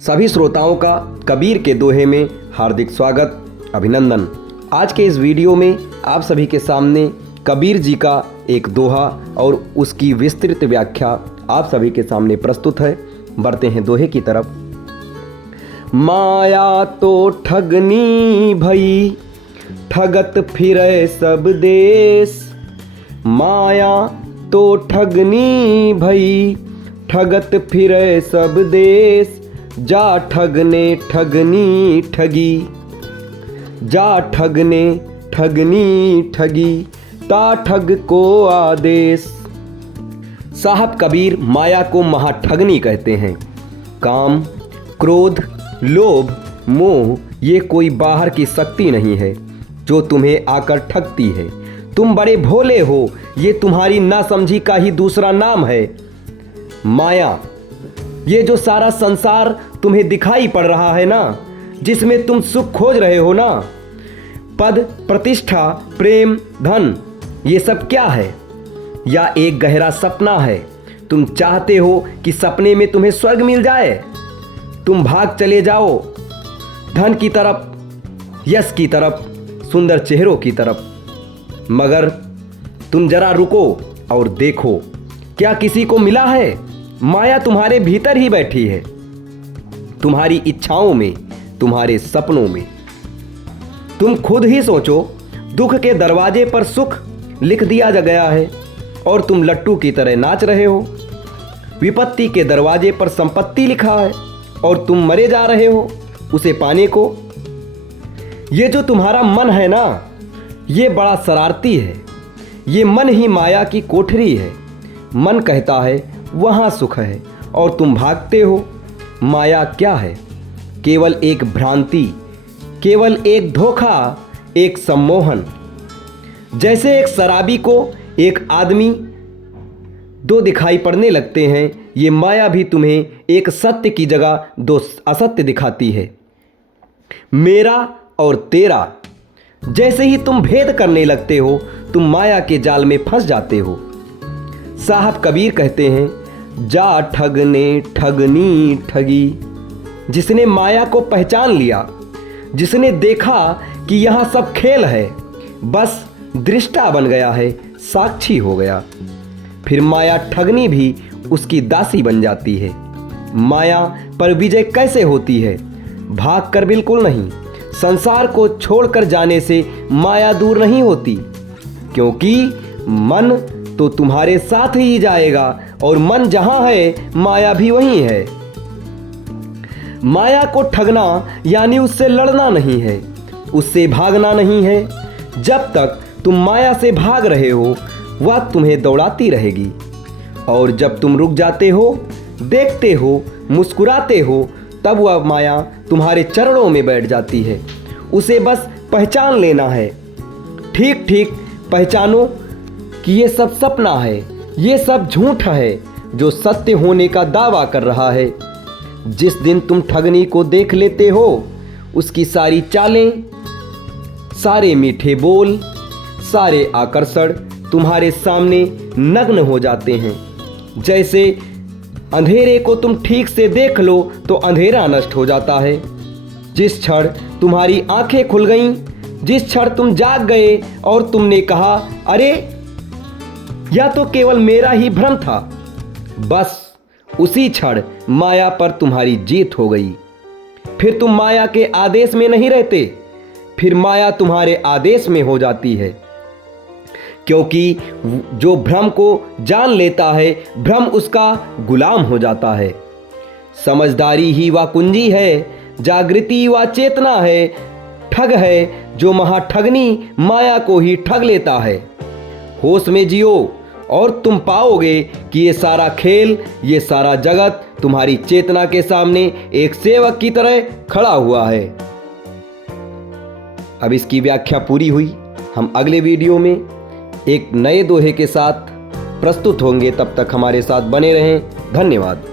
सभी श्रोताओं का कबीर के दोहे में हार्दिक स्वागत, अभिनंदन। आज के इस वीडियो में आप सभी के सामने कबीर जी का एक दोहा और उसकी विस्तृत व्याख्या आप सभी के सामने प्रस्तुत है। बढ़ते हैं दोहे की तरफ। माया तो ठगनी भई, ठगत फिरे सब देश। माया तो ठगनी भई, ठगत फिरे सब देश। जा ठगने ठगनी ठगी, जा ठगने ठगनी ठगी, ता ठग को आदेश। साहब कबीर माया को महाठगनी कहते हैं। काम, क्रोध, लोभ, मोह ये कोई बाहर की शक्ति नहीं है जो तुम्हें आकर ठगती है। तुम बड़े भोले हो, ये तुम्हारी नासमझी का ही दूसरा नाम है। माया, ये जो सारा संसार तुम्हें दिखाई पड़ रहा है ना, जिसमें तुम सुख खोज रहे हो ना, पद, प्रतिष्ठा, प्रेम, धन, ये सब क्या है? या एक गहरा सपना है। तुम चाहते हो कि सपने में तुम्हें स्वर्ग मिल जाए। तुम भाग चले जाओ धन की तरफ, यश की तरफ, सुंदर चेहरों की तरफ। मगर तुम जरा रुको और देखो, क्या किसी को मिला है? माया तुम्हारे भीतर ही बैठी है, तुम्हारी इच्छाओं में, तुम्हारे सपनों में। तुम खुद ही सोचो, दुख के दरवाजे पर सुख लिख दिया गया है और तुम लट्टू की तरह नाच रहे हो। विपत्ति के दरवाजे पर संपत्ति लिखा है और तुम मरे जा रहे हो उसे पाने को। ये जो तुम्हारा मन है ना, ये बड़ा शरारती है। ये मन ही माया की कोठरी है। मन कहता है वहाँ सुख है और तुम भागते हो। माया क्या है? केवल एक भ्रांति, केवल एक धोखा, एक सम्मोहन। जैसे एक शराबी को एक आदमी दो दिखाई पड़ने लगते हैं, ये माया भी तुम्हें एक सत्य की जगह दो असत्य दिखाती है। मेरा और तेरा। जैसे ही तुम भेद करने लगते हो, तुम माया के जाल में फंस जाते हो। साहब कबीर कहते हैं, जा ठगने ठगनी ठगी। जिसने माया को पहचान लिया, जिसने देखा कि यहाँ सब खेल है, बस दृष्टा बन गया है, साक्षी हो गया, फिर माया ठगनी भी उसकी दासी बन जाती है। माया पर विजय कैसे होती है? भाग कर बिल्कुल नहीं। संसार को छोड़कर जाने से माया दूर नहीं होती, क्योंकि मन तो तुम्हारे साथ ही जाएगा और मन जहां है माया भी वहीं है। माया को ठगना यानी उससे लड़ना नहीं है, उससे भागना नहीं है। जब तक तुम माया से भाग रहे हो, वह तुम्हें दौड़ाती रहेगी, और जब तुम रुक जाते हो, देखते हो, मुस्कुराते हो, तब वह माया तुम्हारे चरणों में बैठ जाती है। उसे बस पहचान लेना है। ठीक ठीक पहचानो कि ये सब सपना है, ये सब झूठ है जो सत्य होने का दावा कर रहा है। जिस दिन तुम ठगनी को देख लेते हो, उसकी सारी चालें, सारे मीठे बोल, सारे आकर्षण तुम्हारे सामने नग्न हो जाते हैं। जैसे अंधेरे को तुम ठीक से देख लो तो अंधेरा नष्ट हो जाता है। जिस क्षण तुम्हारी आंखें खुल गईं, जिस क्षण तुम जाग गए और तुमने कहा, अरे या तो केवल मेरा ही भ्रम था, बस उसी क्षण माया पर तुम्हारी जीत हो गई। फिर तुम माया के आदेश में नहीं रहते, फिर माया तुम्हारे आदेश में हो जाती है। क्योंकि जो भ्रम को जान लेता है, भ्रम उसका गुलाम हो जाता है। समझदारी ही वह कुंजी है, जागृति वह चेतना है। ठग है जो महाठगनी माया को ही ठग लेता है। होश में जियो और तुम पाओगे कि ये सारा खेल, ये सारा जगत तुम्हारी चेतना के सामने एक सेवक की तरह खड़ा हुआ है। अब इसकी व्याख्या पूरी हुई। हम अगले वीडियो में एक नए दोहे के साथ प्रस्तुत होंगे। तब तक हमारे साथ बने रहें। धन्यवाद।